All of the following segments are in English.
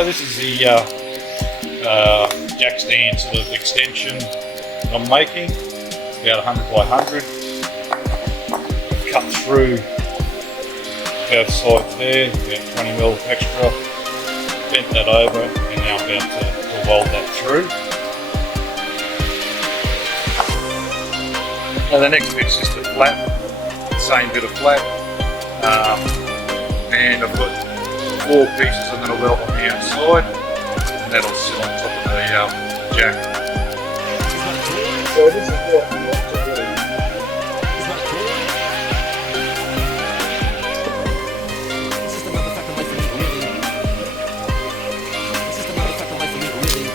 So this is the jack stand sort of extension I'm making. It's about 100 by 100. Cut through both sides there, about 20mm extra. Bent that over, and now I'm about to weld that through. Now the next bit's just a flat, same bit of flat, and I've got 4 pieces I'm going to weld on the outside, and that'll sit on top of the jack. So this is what you want to do. This is the motherfucking life for me, really. This is the motherfucking life for me, really.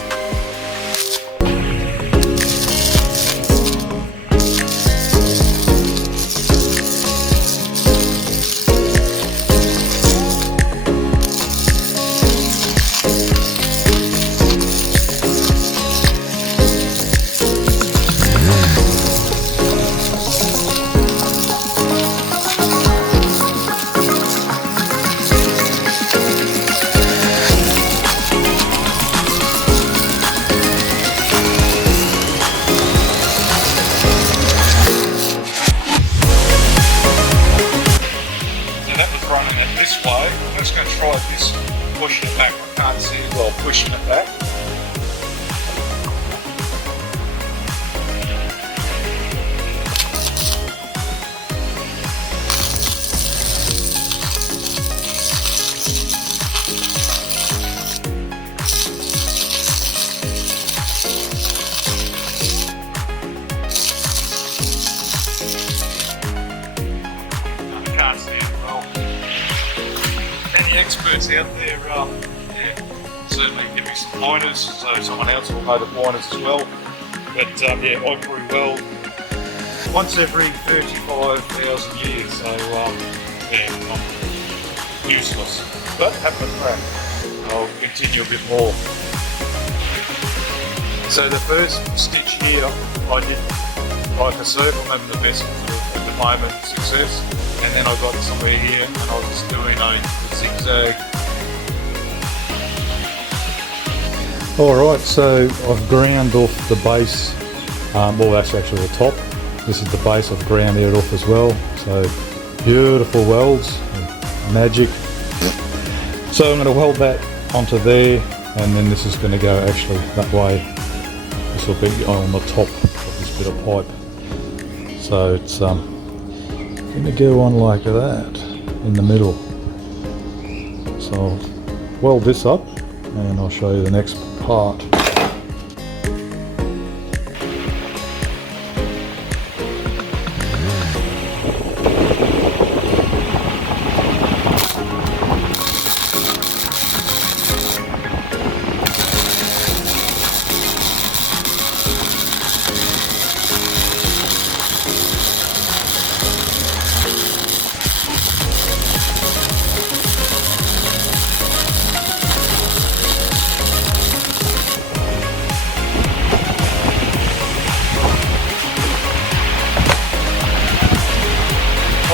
This way, I'm just going to try this, pushing it back. I can't see it well pushing it back. I can't see it well. Any experts out there, certainly give me some pointers, so someone else will know the pointers as well. But yeah, I probably weld once every 35,000 years, so yeah, not useless. But having a crack, I'll continue a bit more. So the first stitch here, I did like a circle, I'm having the best at the moment success. And then I got somewhere here and I was just doing a zigzag. Alright, so I've ground off the base, well that's actually the top. This is the base, I've ground it off as well. So beautiful welds, magic. So I'm going to weld that onto there, and then this is going to go actually that way. This will be on the top of this bit of pipe. So it's going to go on like that in the middle. So I'll weld this up and I'll show you the next part.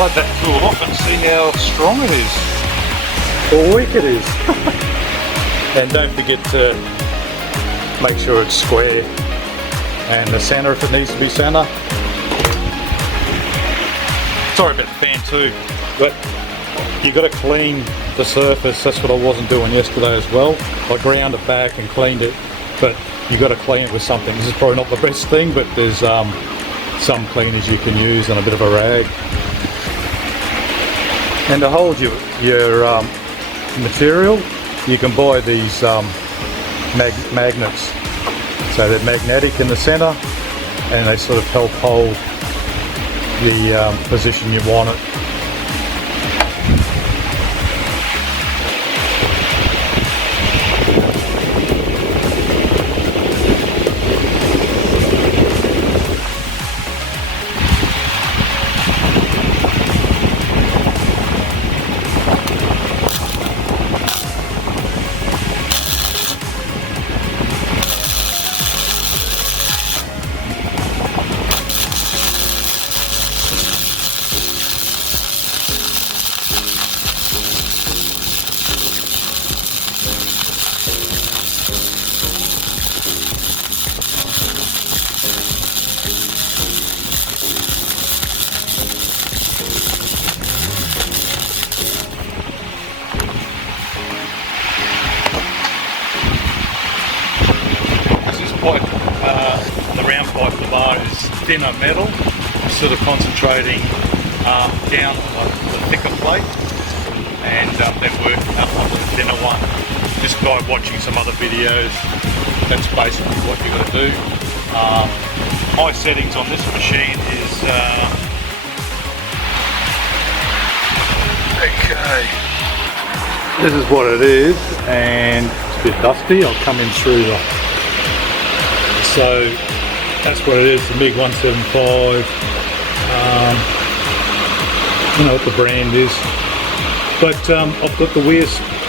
Let that cool off and see how strong it is. Or weak it is. And don't forget to make sure it's square, and the centre if it needs to be centre. Sorry about the fan too, but you've got to clean the surface. That's what I wasn't doing yesterday as well. I ground it back and cleaned it, but you've got to clean it with something. This is probably not the best thing, but there's some cleaners you can use and a bit of a rag. And to hold your material, you can buy these magnets. So they're magnetic in the centre, and they sort of help hold the position you want it. this thinner metal instead of concentrating down on the thicker plate, and then working up on the thinner one. Just by watching some other videos, that's basically what you've got to do. My settings on this machine is okay. This is what it is, and it's a bit dusty. I'll come in through the. So that's what it is. The MiG 175. You know what the brand is, but I've got the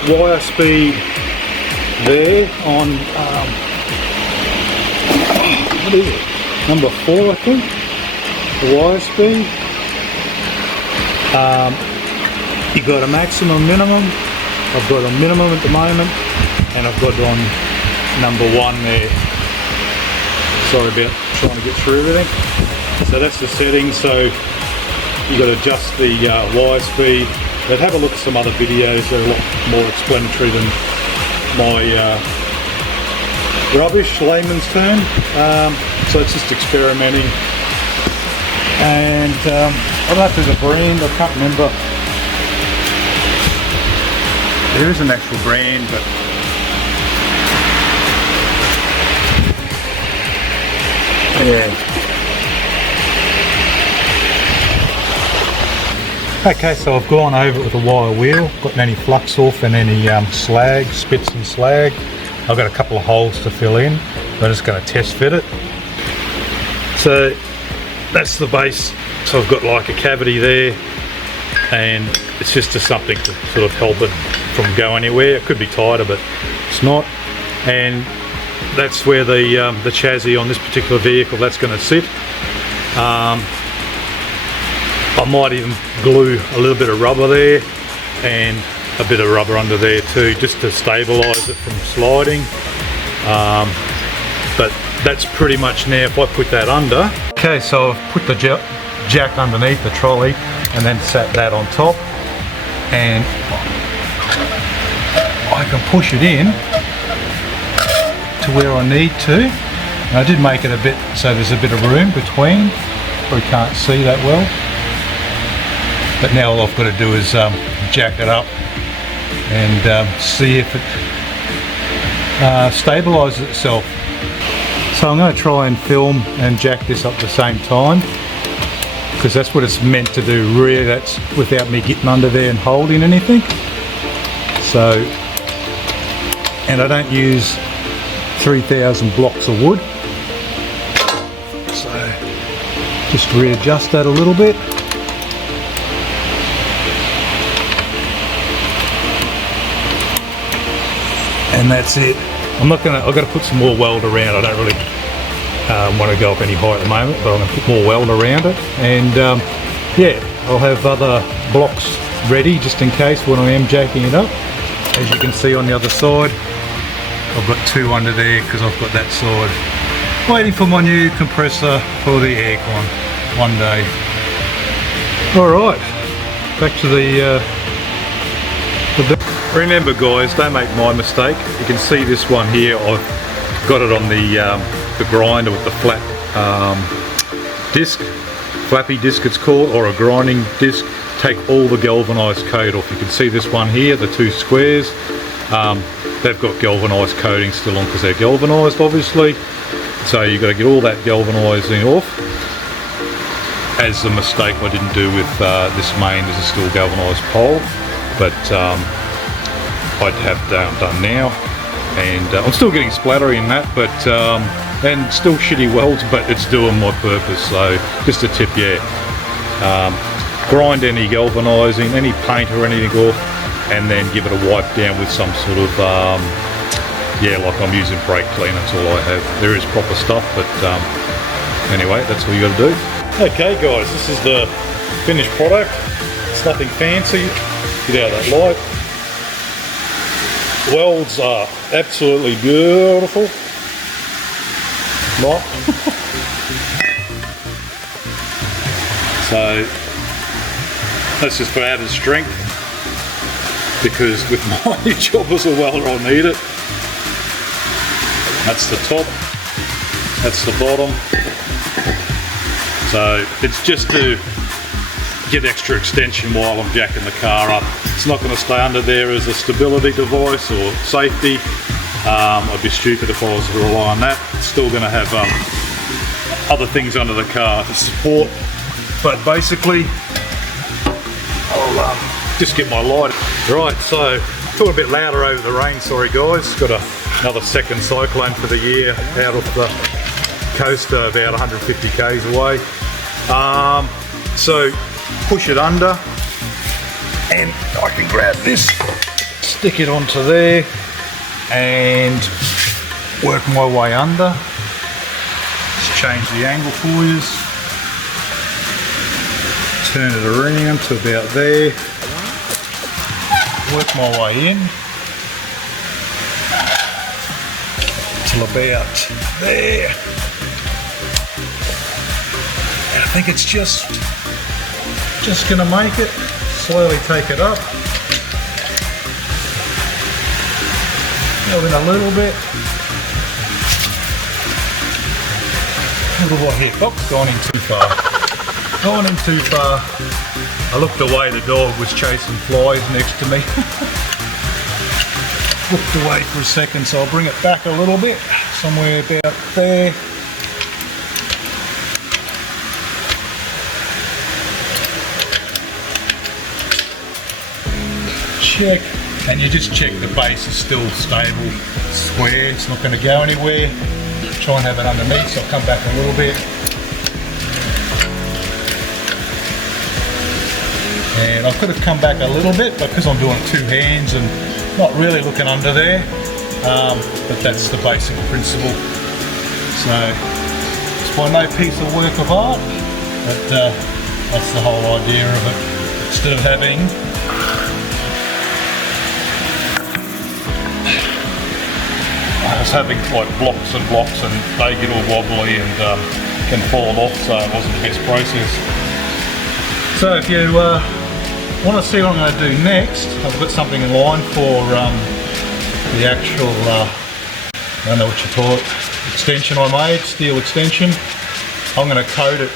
wire speed there on what is it? Number 4, I think. The wire speed. You've got a maximum, minimum. I've got a minimum at the moment, and I've got it on number 1 there. Sorry about trying to get through everything. So that's the setting. So you've got to adjust the wire speed. But have a look at some other videos. They're a lot more explanatory than my rubbish, layman's term. So it's just experimenting. And I don't know if there's a brand, I can't remember. There is an actual brand, but yeah. Okay, so I've gone over it with a wire wheel, gotten any flux off and any slag, spits and slag. I've got a couple of holes to fill in. I'm just going to test fit it. So that's the base. So I've got like a cavity there, and it's just something to sort of help it from go anywhere. It could be tighter, but it's not. And that's where the chassis on this particular vehicle, that's going to sit. I might even glue a little bit of rubber there and a bit of rubber under there too, just to stabilize it from sliding. But that's pretty much now. If I put that under, okay, so I've put the jack underneath the trolley and then sat that on top, and I can push it in to where I need to. And I did make it a bit so there's a bit of room between. Probably can't see that well, but now all I've got to do is jack it up and see if it stabilizes itself. So I'm going to try and film and jack this up at the same time, because that's what it's meant to do really. That's without me getting under there and holding anything. So, and I don't use 3,000 blocks of wood, so just readjust that a little bit. And that's it. I've got to put some more weld around. I don't really want to go up any higher at the moment, but I'm going to put more weld around it. And yeah, I'll have other blocks ready just in case when I am jacking it up. As you can see on the other side, I've got 2 under there because I've got that side waiting for my new compressor for the aircon one day. Alright, back to the remember guys, don't make my mistake. You can see this one here, I've got it on the grinder with the flat disc, flappy disc it's called, or a grinding disc. Take all the galvanized coat off. You can see this one here, the 2 squares, they've got galvanized coating still on because they're galvanized obviously. So you've got to get all that galvanizing off. As the mistake I didn't do with this main, this is still galvanized pole, but I'd have done now, and I'm still getting splatter in that, but and still shitty welds, but it's doing my purpose. So just a tip, yeah, grind any galvanizing, any paint or anything off, and then give it a wipe down with some sort of yeah, like I'm using brake clean. That's all I have. There is proper stuff, but anyway, that's all you got to do. Okay guys, this is the finished product. It's nothing fancy. Get out of that light. Welds are absolutely beautiful. Not. So that's just for added strength, because with my job as a welder I need it. That's the top, that's the bottom, So it's just to get extra extension while I'm jacking the car up. It's not going to stay under there as a stability device or safety. I'd be stupid if I was to rely on that. It's still going to have other things under the car to support. But basically, I'll just get my light. Right, so talking a bit louder over the rain, sorry guys. Got another second cyclone for the year out of the coast, about 150 k's away. So push it under, and I can grab this, stick it onto there, and work my way under. Just change the angle for you. Turn it around to about there. Work my way in till about there. And I think it's just gonna make it. Slowly take it up. Build in a little bit. A little bit here. Oh, gone in too far. Gone in too far. I looked away, the dog was chasing flies next to me. Looked away for a second, so I'll bring it back a little bit, somewhere about there. Check, and you just check the base is still stable, square, it's not going to go anywhere. Try and have it underneath, so I'll come back a little bit. And I could have come back a little bit, but because I'm doing it two hands and not really looking under there, but that's the basic principle. So it's by no piece of work of art, but that's the whole idea of it. Instead of having like blocks and blocks, and they get all wobbly and can fall off, so it wasn't the best process. So if you want to see what I'm going to do next, I've got something in line for the actual, I don't know what you call it, extension I made, steel extension. I'm going to coat it,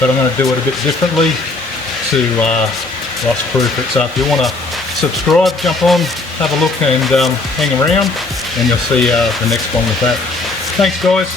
but I'm going to do it a bit differently to rust proof it. So if you want to subscribe, jump on, have a look, and hang around, and you'll see the next one with that. Thanks guys.